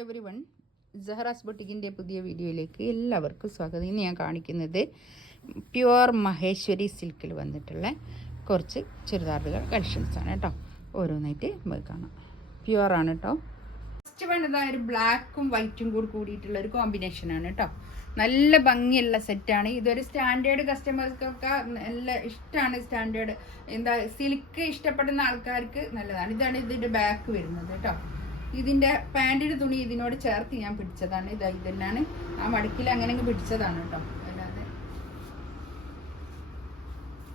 Every one Jahra's ബൊട്ടിക്കിന്റെ പുതിയ വീഡിയോയിലേക്ക് എല്ലാവർക്കും സ്വാഗതം. ഇന്ന് ഞാൻ കാണിക്കുന്നത് പ്യുവർ മഹേശ്വരി സിൽക്കിൽ വന്നിട്ടുള്ള കുറച്ച് ചുരിദാറുകൾ കളക്ഷൻസ് ആണ് കേട്ടോ. ഓരോന്നായിട്ട് നമുക്ക് കാണാം. പ്യുവർ ആണ് കേട്ടോ. ഫസ്റ്റ് വേണ്ടത് ഒരു ബ്ലാക്കും വൈറ്റും കൂടി കൂടിയിട്ടുള്ള ഒരു കോമ്പിനേഷൻ ആണ് കേട്ടോ. നല്ല ഭംഗിയുള്ള സെറ്റാണ് ഇതൊരു സ്റ്റാൻഡേർഡ് കസ്റ്റമേഴ്സ്ക്കൊക്കെ നല്ല ഇഷ്ടമാണ് സ്റ്റാൻഡേർഡ് എന്താ സിൽക്ക് ഇഷ്ടപ്പെടുന്ന ആൾക്കാർക്ക് നല്ലതാണ്. ഇതാണ് ഇതിന്റെ ബാക്ക് വരുന്നത് കേട്ടോ. ഇതിന്റെ പാന്റിന്റെ തുണി ഇതിനോട് ചേർത്ത് ഞാൻ പിടിച്ചതാണ്. ഇത് ഇതെല്ലാം ആ മടക്കിൽ അങ്ങനെ അങ്ങ് പിടിച്ചതാണ് കേട്ടോ. അല്ലാതെ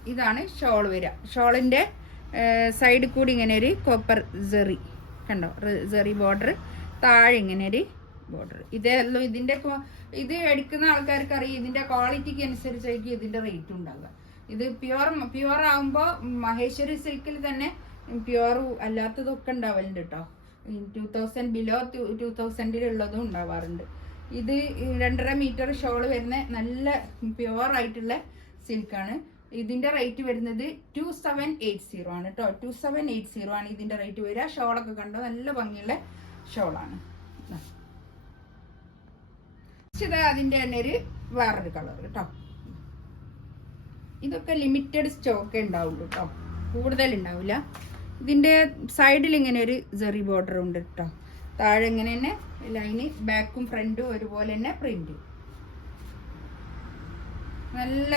ഇതാണ് ഷോൾ വരിക ഷോളിന്റെ സൈഡിൽ കൂടി ഇങ്ങനെ ഒരു കോപ്പർ ജെറി കണ്ടോ? ജെറി ബോർഡർ താഴെ ഇങ്ങനെ ഒരു ബോർഡർ ഇതെല്ലാം ഇതിന്റെ കൊ- ഇത് എടുക്കുന്ന ആൾക്കാർക്ക് അറിയാം ഇതിന്റെ ക്വാളിറ്റിക്ക് അനുസരിച്ചായിരിക്കും ഇതിന്റെ റേറ്റ് ഉണ്ടാവുക. ഇത് പ്യുവർ പ്യുവർ ആകുമ്പോൾ മഹേശ്വരി സിൽക്കിൽ തന്നെ പ്യുവർ അല്ലാത്തതൊക്കെ ഉണ്ടാവലുണ്ട് കേട്ടോ. ടൂ തൗസൻഡ് ബിലോ ടു തൗസൻഡിലുള്ളതും ഉണ്ടാവാറുണ്ട്. ഇത് രണ്ടര മീറ്റർ ഷോൾ വരുന്ന നല്ല പ്യുവർ ആയിട്ടുള്ള സിൽക്കാണ് ഇതിന്റെ റേറ്റ് വരുന്നത് ടു സെവൻ എയ്റ്റ് സീറോ ആണ് കേട്ടോ ടു സെവൻ എയ്റ്റ് സീറോ ആണ് ഇതിന്റെ റേറ്റ് വരിക. ഷോളൊക്കെ കണ്ടോ? നല്ല ഭംഗിയുള്ള ഷോളാണ് ഇത് അതിന്റെ തന്നെ ഒരു വേറൊരു കളർ കേട്ടോ ഇതൊക്കെ ലിമിറ്റഡ് സ്റ്റോക്ക് ഉണ്ടാവുള്ളൂ കേട്ടോ കൂടുതൽ ഉണ്ടാവില്ല ഇതിന്റെ സൈഡിൽ ഇങ്ങനെ ഒരു ജെറി ബോർഡർ ഉണ്ട് കേട്ടോ താഴെ ഇങ്ങനെ തന്നെ ലൈന് ബാക്കും ഫ്രണ്ടും ഒരുപോലെ തന്നെ പ്രിന്റ് നല്ല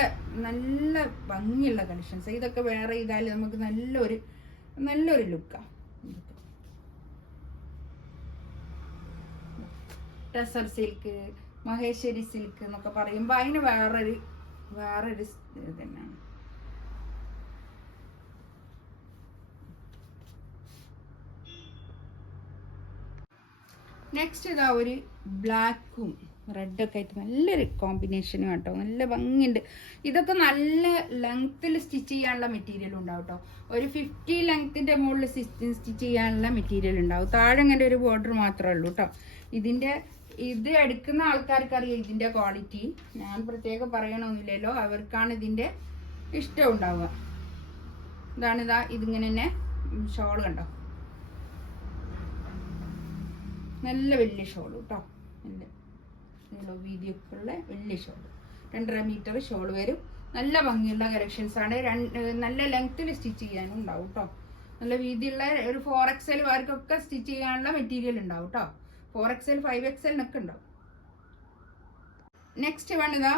നല്ല ഭംഗിയുള്ള കളക്ഷൻസ് ഇതൊക്കെ വേറെ ചെയ്താൽ നമുക്ക് നല്ലൊരു നല്ലൊരു ലുക്കാണ് ടെസർ സിൽക്ക് മഹേശ്വരി സിൽക്ക് എന്നൊക്കെ പറയുമ്പോൾ അതിന് വേറൊരു വേറൊരു ഇത് തന്നെയാണ്. നെക്സ്റ്റ് ഇതാ ഒരു ബ്ലാക്കും റെഡൊക്കെ ആയിട്ട് നല്ലൊരു കോമ്പിനേഷനും കേട്ടോ നല്ല ഭംഗിയുണ്ട്. ഇതൊക്കെ നല്ല ലെങ്ത്തിൽ സ്റ്റിച്ച് ചെയ്യാനുള്ള മെറ്റീരിയൽ ഉണ്ടാവും കേട്ടോ ഒരു ഫിഫ്റ്റി ലെങ്ത്തിന്റെ മുകളിൽ സ്റ്റിച്ച് ചെയ്യാനുള്ള മെറ്റീരിയൽ ഉണ്ടാവും. താഴെ ഇങ്ങനെ ഒരു ബോർഡർ മാത്രമേ ഉള്ളൂ കേട്ടോ ഇതിന്റെ ഇത് എടുക്കുന്ന ആൾക്കാർക്ക് അറിയാം ഇതിന്റെ ക്വാളിറ്റി ഞാൻ പ്രത്യേകം പറയണമെന്നില്ലല്ലോ അവർക്കാണ് ഇതിന്റെ ഇഷ്ടം ഉണ്ടാവുക. ഇതാണിതാ ഇതിങ്ങനെ തന്നെ ഷോൾ കണ്ടോ? നല്ല വലിയ ഷോൾ കേട്ടോ നല്ല നീളവും വീതിയൊക്കെ ഉള്ള വലിയ ഷോൾ. രണ്ടര മീറ്റർ ഷോൾ വരും. നല്ല ഭംഗിയുള്ള കളക്ഷൻസ് ആണ്. നല്ല ലെങ്ത്തിൽ സ്റ്റിച്ച് ചെയ്യാനും ഉണ്ടാവും കേട്ടോ നല്ല വീതിയുള്ള ഒരു ഫോർ എക്സൽ വർക്കൊക്കെ സ്റ്റിച്ച് ചെയ്യാനുള്ള മെറ്റീരിയൽ ഉണ്ടാവും കേട്ടോ ഫോർ എക്സൽ ഫൈവ് എക്സലിനൊക്കെ ഉണ്ടാവും. നെക്സ്റ്റ് വേണ്ടതാ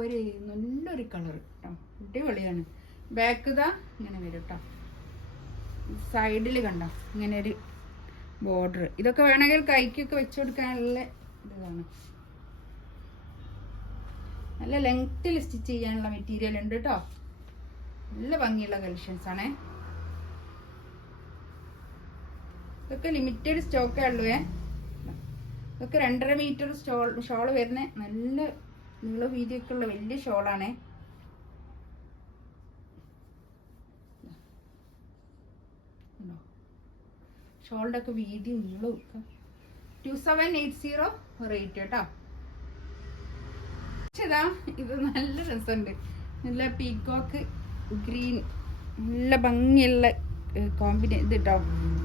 ഒരു നല്ലൊരു കളർ കേട്ടോ അടിപൊളിയാണ്. ബാക്ക് ഇതാ ഇങ്ങനെ വരും കേട്ടോ സൈഡിൽ കണ്ടോ? ഇങ്ങനെ ഒരു ബോർഡർ ഇതൊക്കെ വേണമെങ്കിൽ കൈക്കൊക്കെ വെച്ചു കൊടുക്കാനുള്ള ഇതാണ്. നല്ല ലെങ്ത്തിൽ സ്റ്റിച്ച് ചെയ്യാനുള്ള മെറ്റീരിയൽ ഉണ്ട് കേട്ടോ നല്ല ഭംഗിയുള്ള കളക്ഷൻസ് ആണേ. ഇതൊക്കെ ലിമിറ്റഡ് സ്റ്റോക്കേ ഉള്ളൂ ഇതൊക്കെ രണ്ടര മീറ്റർ സ്റ്റോൾ ഷോൾ വരുന്ന നല്ല നീള വീതിയൊക്കെ ഉള്ള വലിയ ഷോളാണേ ഉണ്ടോ ഷോളിന്റെ ഒക്കെ വീതി ഉള്ളു two seven eight zero rate കേട്ടോ ഇതാ ഇത് നല്ല രസമുണ്ട്. നല്ല പീക്കോക്ക് ഗ്രീൻ നല്ല ഭംഗിയുള്ള കോമ്പിനേ ഇത് കേട്ടോ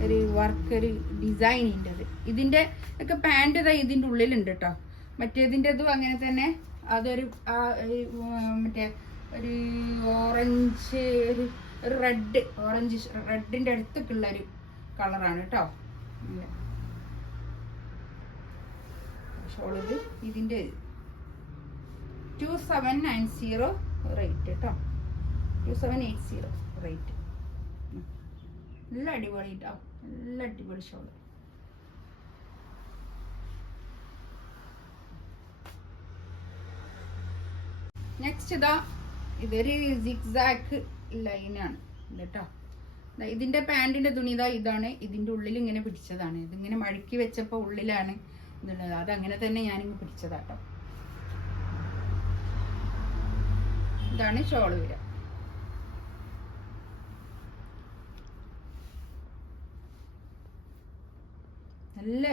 ഒരു വർക്ക് ഒരു ഡിസൈനിന്റെ അത് ഇതിന്റെ ഒക്കെ പാന്റ് ഇതാ ഇതിന്റെ ഉള്ളിലുണ്ട് കേട്ടോ മറ്റേതിന്റെതും അങ്ങനെ തന്നെ. അതൊരു മറ്റേ ഒരു ഓറഞ്ച് ഒരു റെഡ് ഓറഞ്ച് റെഡിന്റെ അടുത്തൊക്കെ ഉള്ള ഒരു കളറാണ് കേട്ടോ ഷോളിത് ഇതിന്റെ two seven nine zero rate കേട്ടോ two seven eight zero rate നല്ല അടിപൊളി കേട്ടോ നല്ല അടിപൊളി ഷോൾ നെക്സ്റ്റ് ഇതാ ഇതൊരു സിക്സാക്ക് ലൈനാണ് കേട്ടോ ഇതിന്റെ പാൻറിന്റെ തുണി ഇതാ ഇതാണ്. ഇതിന്റെ ഉള്ളിൽ ഇങ്ങനെ പിടിച്ചതാണ്. ഇതിങ്ങനെ മഴക്കി വെച്ചപ്പോ ഉള്ളിലാണ് ഇതുള്ളത്. അങ്ങനെ തന്നെ ഞാനിങ്ങ് പിടിച്ചതാട്ടോ. ഇതാണ് ഷോൾ വരിക നല്ല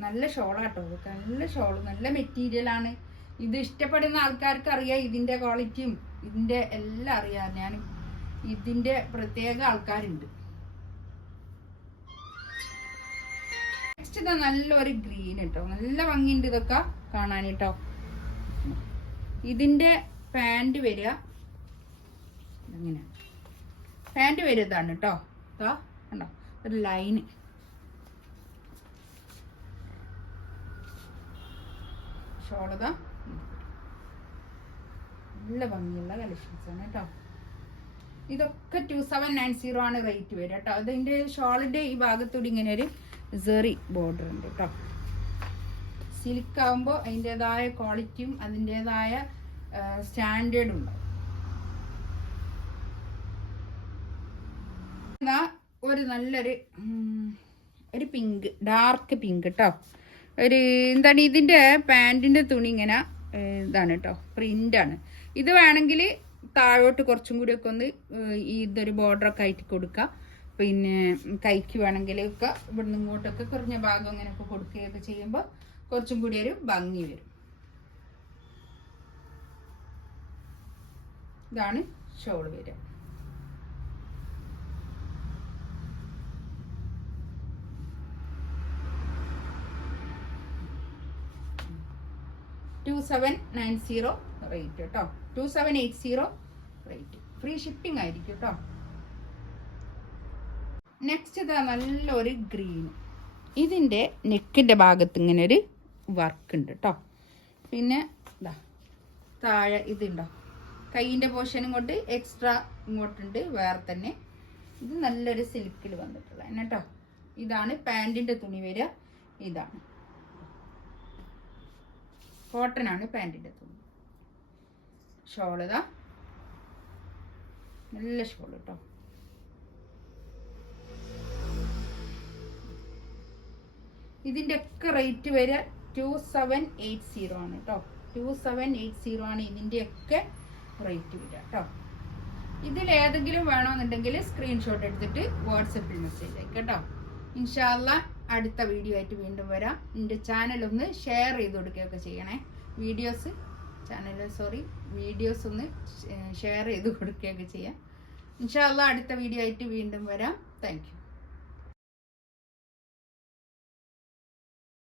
നല്ല ഷോളാട്ടോ ഇതൊക്കെ നല്ല ഷോൾ നല്ല മെറ്റീരിയൽ ആണ്. ഇത് ഇഷ്ടപ്പെടുന്ന ആൾക്കാർക്ക് അറിയാം ഇതിന്റെ ക്വാളിറ്റിയും. ഇതിന്റെ എല്ലാം അറിയാം. ഞാൻ ഇതിന്റെ പ്രത്യേക ആൾക്കാരുണ്ട്. നെക്സ്റ്റ് നല്ലൊരു ഗ്രീൻ കേട്ടോ നല്ല ഭംഗിയുണ്ട് ഇതൊക്കെ കാണാൻ കേട്ടോ ഇതിന്റെ പാന്റ് വരിക. അങ്ങനെ പാന്റ് വരിക ഇതാണ് കേട്ടോ കണ്ടോ? ഒരു ലൈന് ഷോളതാ നല്ല ഭംഗിയുള്ള കളക്ഷൻസാണ് കേട്ടോ ഇതൊക്കെ ടു സെവൻ നയൻ സീറോ ആണ് റേറ്റ് വരിക കേട്ടോ. അതിന്റെ ഷോളിന്റെ ഈ ഭാഗത്തൂടി ഇങ്ങനെ ഒരു സെറി ബോർഡർ ഉണ്ട് കേട്ടോ. സിൽക്ക് ആകുമ്പോൾ അതിന്റെതായ ക്വാളിറ്റിയും അതിന്റെതായ സ്റ്റാൻഡേർഡും ഉണ്ടാവും. ഒരു നല്ലൊരു ഒരു പിങ്ക് ഡാർക്ക് പിങ്ക് കേട്ടോ ഒരു എന്താണ് ഇതിന്റെ പാന്റിന്റെ തുണി ഇങ്ങനെ ഇതാണ് കേട്ടോ പ്രിന്റാണ് ഇത് വേണമെങ്കിൽ താഴോട്ട് കുറച്ചും കൂടി ഒക്കെ ഒന്ന് ഇതൊരു ബോർഡറൊക്കെ ആയിട്ട് കൊടുക്കുക പിന്നെ കൈക്ക് വേണമെങ്കിൽ ഒക്കെ ഇവിടുന്ന് ഇങ്ങോട്ടൊക്കെ കുറഞ്ഞ ഭാഗം അങ്ങനെയൊക്കെ കൊടുക്കുകയൊക്കെ ചെയ്യുമ്പോൾ കുറച്ചും കൂടി ഒരു ഭംഗി വരും. ഇതാണ് ഷോൾ വരിക two seven nine zero rate കേട്ടോ. Two seven eight zero rate free shipping ആയിരിക്കും കേട്ടോ. നെക്സ്റ്റ് ഇതാ നല്ലൊരു ഗ്രീൻ ഇതിന്റെ നെക്കിന്റെ ഭാഗത്ത് ഇങ്ങനെ ഒരു വർക്ക് ഉണ്ട് കേട്ടോ. പിന്നെ ഇതാ താഴെ ഇതുണ്ടോ? കൈയിന്റെ പോർഷനും കൊണ്ട് എക്സ്ട്രാ ഇങ്ങോട്ടുണ്ട്. വേറെ തന്നെ ഇത് നല്ലൊരു സിൽക്കിൽ വന്നിട്ടുള്ള കേട്ടോ. ഇതാണ് പാന്റിന്റെ തുണി വരിക. ഇതാണ്. കോട്ടൺ ആണ് പാന്റിന്റെ തുണി. ഷോൾ ഇതാ നല്ല ഷോൾ കേട്ടോ ഇതിന്റെ ഒക്കെ റേറ്റ് വരെ ടു സെവൻ എയ്റ്റ് സീറോ ആണ് കേട്ടോ ടു സെവൻ എയ്റ്റ് സീറോ ആണ് ഇതിന്റെ ഒക്കെ റേറ്റ് വരിക കേട്ടോ ഇതിൽ ഏതെങ്കിലും വേണമെന്നുണ്ടെങ്കിൽ സ്ക്രീൻഷോട്ട് എടുത്തിട്ട് വാട്സപ്പിൽ മെസ്സേജ് അയക്കാം കേട്ടോ ഇൻഷാല്ല അടുത്ത വീഡിയോ ആയിട്ട് വീണ്ടും വരാം. എന്റെ ചാനൽ ഒന്ന് ഷെയർ ചെയ്ത് കൊടുക്കുകയൊക്കെ ചെയ്യണേ. വീഡിയോസ് ചാനൽ സോറി വീഡിയോസ് ഒന്ന് ഷെയർ ചെയ്ത് കൊടുക്കുകയൊക്കെ ചെയ്യാം. ഇൻഷാല്ല അടുത്ത വീഡിയോ ആയിട്ട് വീണ്ടും വരാം. താങ്ക്